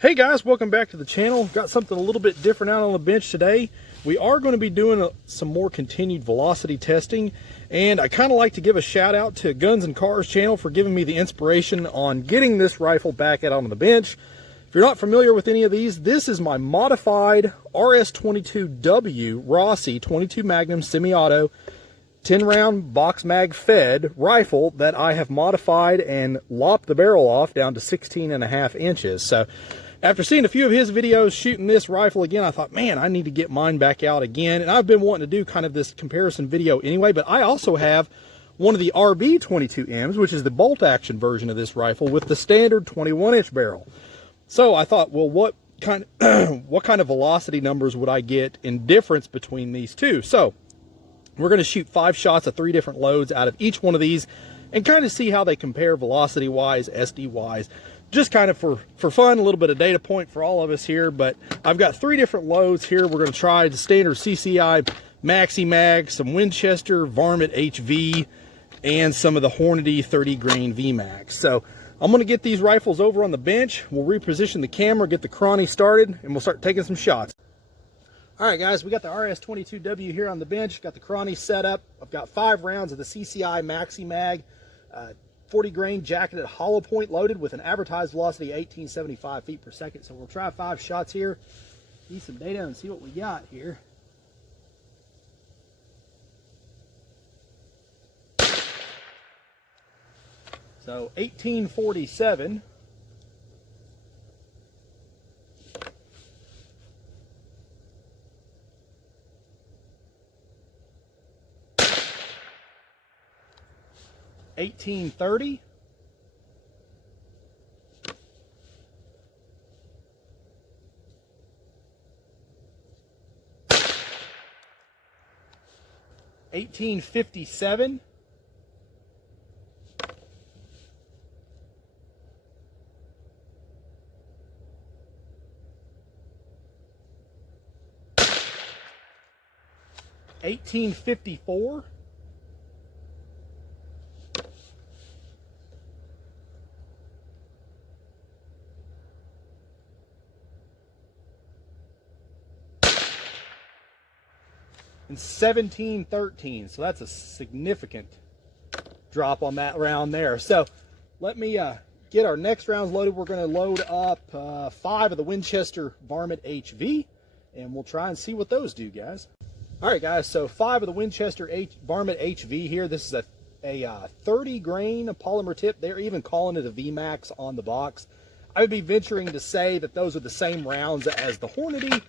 Hey guys, welcome back to the channel. Got something a little bit different out on the bench today. We are going to be doing some more continued velocity testing, and I kind of like to give a shout out to Guns and Cars channel for giving me the inspiration on getting this rifle back out on the bench. If you're not familiar with any of these, this is my modified RS22W Rossi 22 Magnum semi-auto 10-round box mag fed rifle that I have modified and lopped the barrel off down to 16.5 inches. So after seeing a few of his videos shooting this rifle again, I thought, man, I need to get mine back out again. And I've been wanting to do kind of this comparison video anyway, but I also have one of the RB22Ms, which is the bolt action version of this rifle with the standard 21-inch barrel. So I thought, well, what kind of velocity numbers would I get in difference between these two? So we're going to shoot 5 shots of 3 different loads out of each one of these and kind of see how they compare velocity-wise, SD-wise. Just kind of for fun, a little bit of data point for all of us here. But I've got 3 different loads here. We're going to try the standard CCI Maxi Mag, some Winchester Varmint HV, and some of the Hornady 30 grain VMAX. So I'm going to get these rifles over on the bench. We'll reposition the camera, get the cronny started, and we'll start taking some shots. All right, guys, we got the RS22W here on the bench. Got the cronny set up. I've got 5 rounds of the CCI Maxi Mag, 40 grain jacketed hollow point loaded with an advertised velocity of 1875 feet per second. So we'll try 5 shots here, see some data, and see what we got here. So 1847. $18.30. $18.57. $18.54. And 17.13, so that's a significant drop on that round there. So let me get our next rounds loaded. We're going to load up 5 of the Winchester Varmint HV, and we'll try and see what those do, guys. All right, guys, so 5 of the Winchester Varmint HV here. This is a 30 grain polymer tip. They're even calling it a VMAX on the box. I would be venturing to say that those are the same rounds as the Hornady.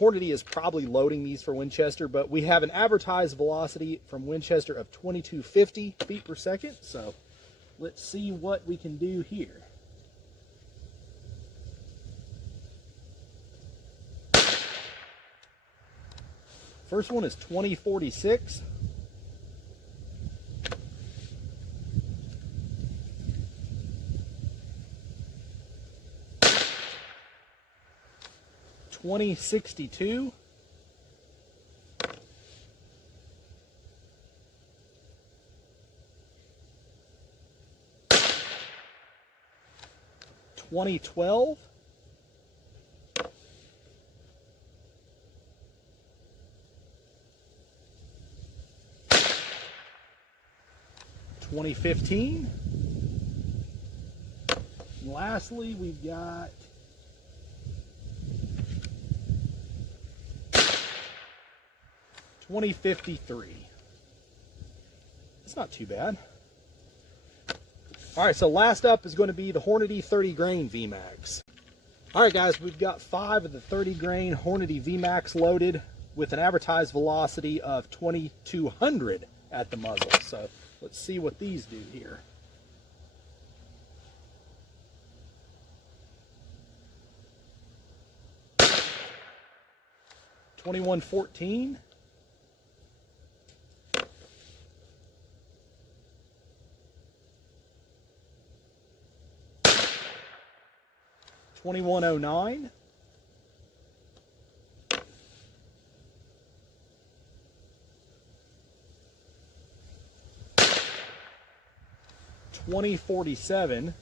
Hornady is probably loading these for Winchester, but we have an advertised velocity from Winchester of 2250 feet per second. So let's see what we can do here. First one is 2046. $20.62. $20.12. $20.15. And lastly, we've got $20.53. It's not too bad. All right, so last up is going to be the Hornady 30 grain VMAX. All right, guys, we've got 5 of the 30 grain Hornady VMAX loaded with an advertised velocity of 2200 at the muzzle. So let's see what these do here. 2114. 2109. 2047.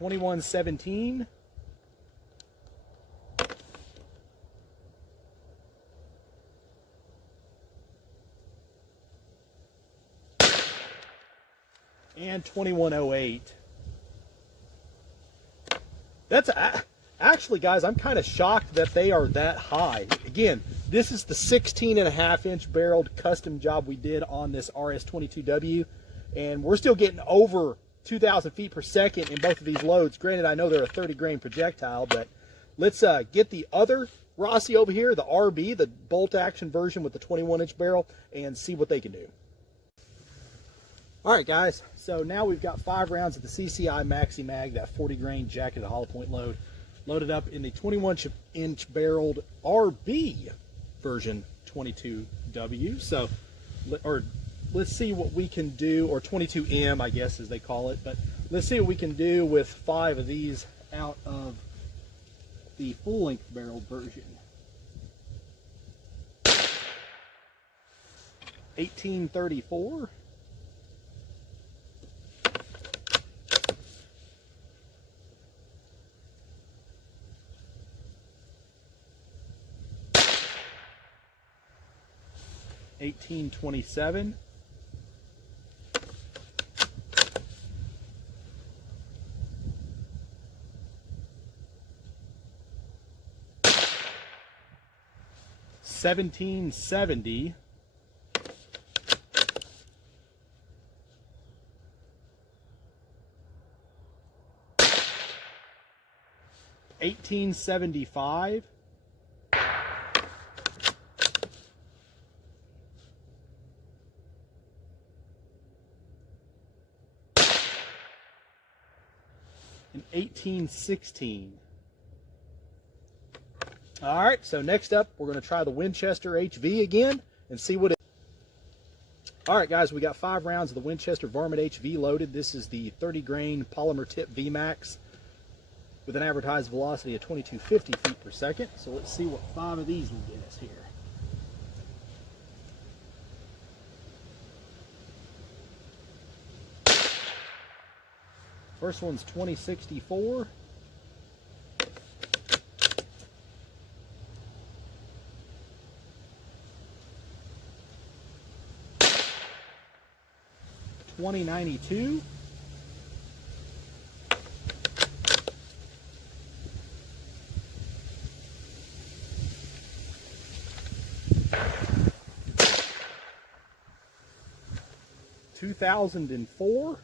2117. And 2108. That's actually, guys, I'm kind of shocked that they are that high. Again, this is the 16.5-inch barreled custom job we did on this RS22W, and we're still getting over 2,000 feet per second in both of these loads. Granted, I know they're a 30 grain projectile, but let's get the other Rossi over here, the RB, the bolt action version with the 21-inch barrel, and see what they can do. All right, guys, so now we've got 5 rounds of the CCI Maxi Mag, that 40 grain jacketed hollow point load, loaded up in the 21-inch barreled RB version 22W. So, let's see what we can do, or 22M, I guess, as they call it. But let's see what we can do with 5 of these out of the full-length barreled version. 1834. 1827. 1770. 1875. 1816. All right, so next up, we're going to try the Winchester HV again and see what it. All right, guys, we got 5 rounds of the Winchester Varmint HV loaded. This is the 30 grain polymer tip VMAX with an advertised velocity of 2250 feet per second. So let's see what 5 of these will get us here. First one's 2064. $20.92. $2004.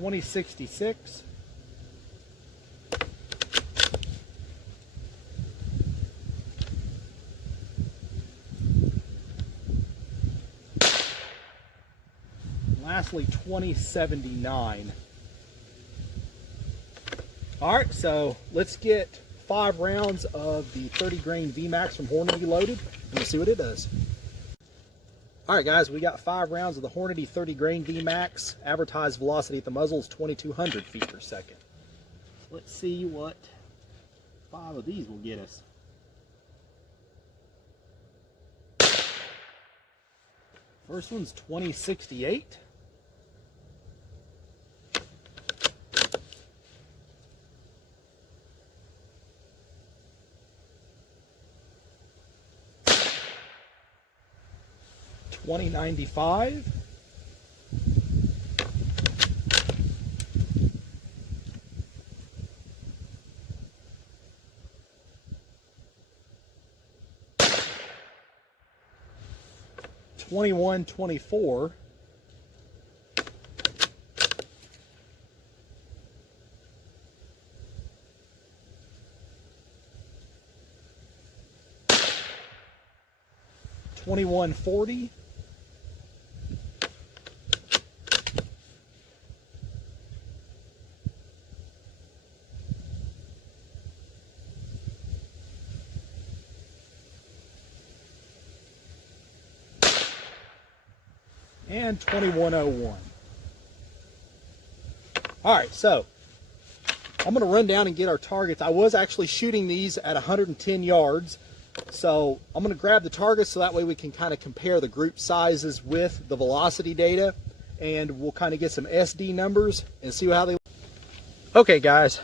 $2066. Lastly, $2079. All right, so let's get 5 rounds of the 30 grain VMAX from Hornady loaded, and we'll see what it does. All right, guys, we got 5 rounds of the Hornady 30 grain VMAX. Advertised velocity at the muzzle is 2,200 feet per second. Let's see what 5 of these will get us. First one's 2068. $20.95. $21.24. $21.40. And 2101. All right, so I'm going to run down and get our targets. I was actually shooting these at 110 yards. So I'm going to grab the targets so that way we can kind of compare the group sizes with the velocity data, and we'll kind of get some SD numbers and see how they look. Okay guys,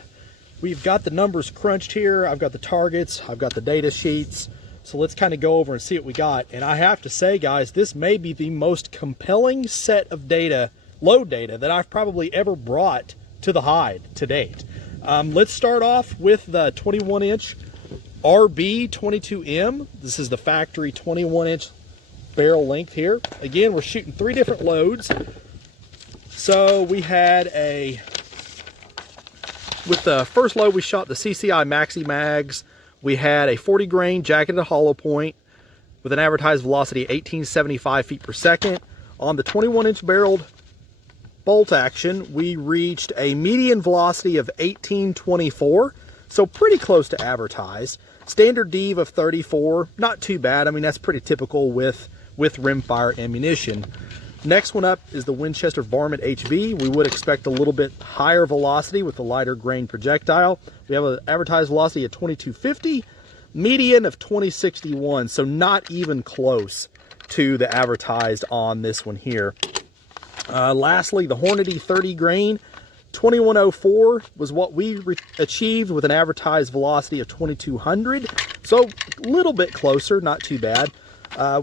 we've got the numbers crunched here. I've got the targets, I've got the data sheets. So let's kind of go over and see what we got. And I have to say guys, this may be the most compelling set of data, load data, that I've probably ever brought to the hide to date. Let's start off with the 21-inch RB22M. This is the factory 21-inch barrel length here. Again, we're shooting 3 different loads. So we had with the first load we shot the CCI Maxi Mags. We had a 40 grain jacketed hollow point with an advertised velocity of 1875 feet per second. On the 21-inch barreled bolt action, we reached a median velocity of 1824, so pretty close to advertised. Standard dev of 34, not too bad. I mean, that's pretty typical with rimfire ammunition. Next one up is the Winchester Varmint HV. We would expect a little bit higher velocity with the lighter grain projectile. We have an advertised velocity of 2250, median of 2061, so not even close to the advertised on this one here. Lastly, the Hornady 30 grain 2104 was what we achieved with an advertised velocity of 2200, so a little bit closer, not too bad.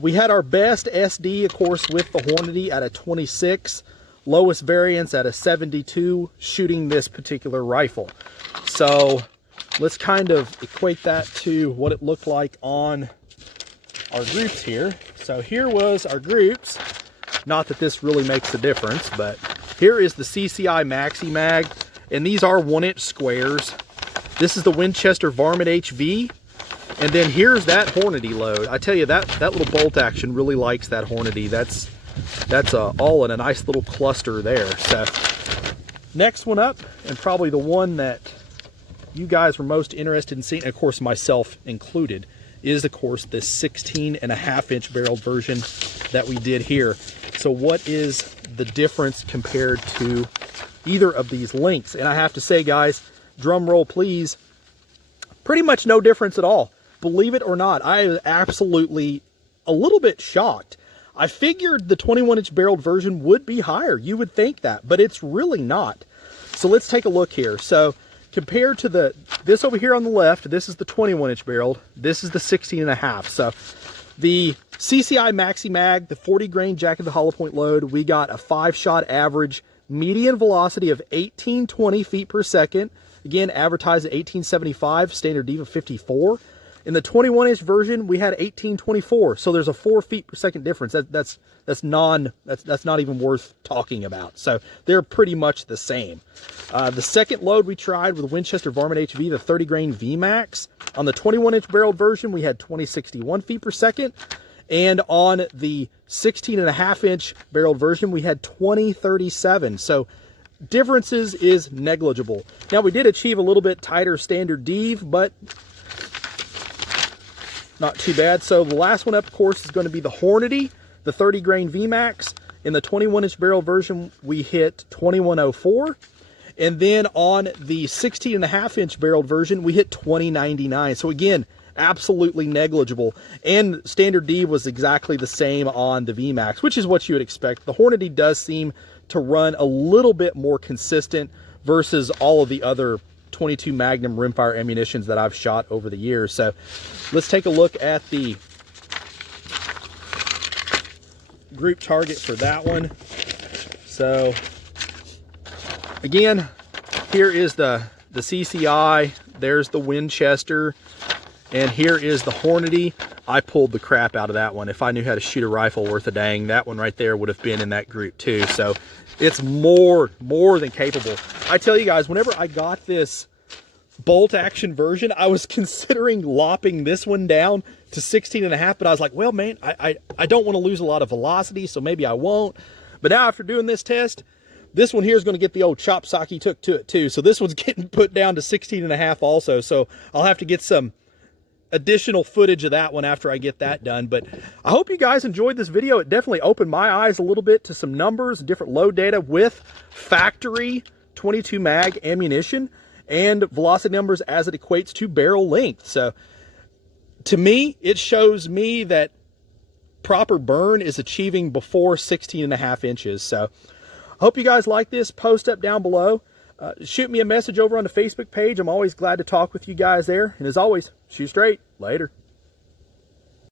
We had our best SD, of course, with the Hornady at a 26, lowest variance at a 72, shooting this particular rifle. So let's kind of equate that to what it looked like on our groups here. So here was our groups. Not that this really makes a difference, but here is the CCI Maxi Mag, and these are 1-inch squares. This is the Winchester Varmint HV, and then here's that Hornady load. I tell you, that little bolt action really likes that Hornady. That's all in a nice little cluster there. So next one up, and probably the one that you guys were most interested in seeing, of course myself included, is of course this 16.5-inch barreled version that we did here. So what is the difference compared to either of these lengths? And I have to say guys, drum roll please, pretty much no difference at all. Believe it or not, I was absolutely a little bit shocked. I figured the 21-inch barreled version would be higher. You would think that, but it's really not. So let's take a look here. So compared to this over here on the left, this is the 21-inch barreled, this is the 16.5. So the CCI Maxi Mag, the 40 grain jacketed hollow point load, we got a 5-shot average median velocity of 1820 feet per second. Again, advertised at 1875, standard dev of 54. In the 21-inch version, we had 1824, so there's a 4 feet per second difference. That's not even worth talking about. So they're pretty much the same. The second load we tried with Winchester Varmint HV, the 30 grain VMAX. On the 21-inch barreled version, we had 2061 feet per second. And on the 16.5-inch barreled version, we had 2037. So differences is negligible. Now, we did achieve a little bit tighter standard dev, but not too bad. So the last one up, of course, is going to be the Hornady, the 30 grain VMAX. In the 21-inch barrel version, we hit 2104. And then on the 16.5-inch barreled version, we hit 2099. So again, absolutely negligible. And standard dev was exactly the same on the VMAX, which is what you would expect. The Hornady does seem to run a little bit more consistent versus all of the other 22 Magnum rimfire ammunitions that I've shot over the years. So let's take a look at the group target for that one. So again, here is the CCI, there's the Winchester, and here is the Hornady. I pulled the crap out of that one. If I knew how to shoot a rifle worth a dang, that one right there would have been in that group too. So it's more than capable. I tell you guys, whenever I got this bolt action version, I was considering lopping this one down to 16.5, but I was like, well, man, I don't want to lose a lot of velocity, so maybe I won't. But now after doing this test, this one here is going to get the old chop sock he took to it too. So this one's getting put down to 16.5 also. So I'll have to get some additional footage of that one after I get that done. But I hope you guys enjoyed this video. It definitely opened my eyes a little bit to some numbers and different load data with factory 22 mag ammunition and velocity numbers as it equates to barrel length. So to me, it shows me that proper burn is achieving before 16.5 inches. So I hope you guys like this. Post up down below. Shoot me a message over on the Facebook page. I'm always glad to talk with you guys there. And as always, shoot straight. Later.